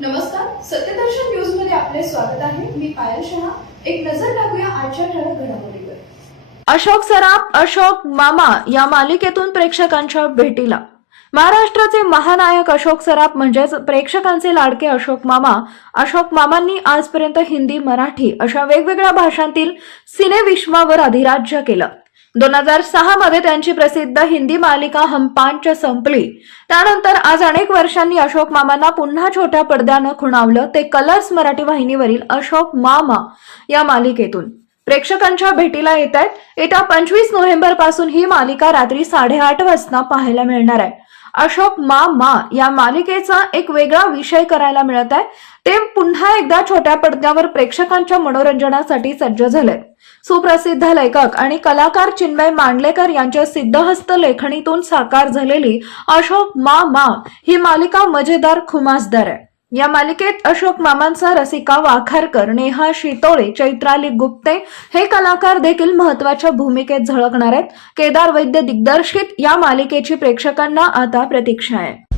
नमस्कार सत्यदर्शन न्यूजमध्ये आपले स्वागत आहे. मी पायल शहा. एक नजर टाकूया आजच्या ठळक घडामोडीवर. अशोक सराफ अशोक मामा या मालिकेतून प्रेक्षकांच्या भेटीला. महाराष्ट्राचे महानायक अशोक सराफ म्हणजेच प्रेक्षकांचे लाडके अशोक मामा अशोक मामांनी आजपर्यंत हिंदी मराठी अशा वेगवेगळ्या भाषांतील सिनेविश्वावर अधिराज्य केलं. दोन हजार सहा मध्ये त्यांची प्रसिद्ध हिंदी मालिका हम पांच संपली. त्यानंतर आज अनेक वर्षांनी अशोक मामांना पुन्हा छोट्या पडद्यानं खुणावलं ते कलर्स मराठी वाहिनीवरील अशोक मामा या मालिकेतून. प्रेक्षकांच्या भेटीला येत आहेत येत्या पंचवीस नोव्हेंबरपासून ही मालिका रात्री साडेआठ वाजता पाहायला मिळणार आहे. अशोक मा मा या मालिकेचा एक वेगळा विषय करायला मिळत आहे. ते पुन्हा एकदा छोट्या पडद्यावर प्रेक्षकांच्या मनोरंजनासाठी सज्ज झालंय सुप्रसिद्ध लेखक आणि कलाकार चिन्मय मांडलेकर यांच्या सिद्धहस्त लेखणीतून साकार झालेली अशोक मा मा ही मालिका मजेदार खुमासदार आहे. या मालिकेत अशोक मामांचा रसिका वाखारकर नेहा शितोळे चैत्राली गुप्ते हे कलाकार देखील महत्त्वाच्या भूमिकेत झळकणार आहेत. केदार वैद्य दिग्दर्शित या मालिकेची प्रेक्षकांना आता प्रतीक्षा आहे.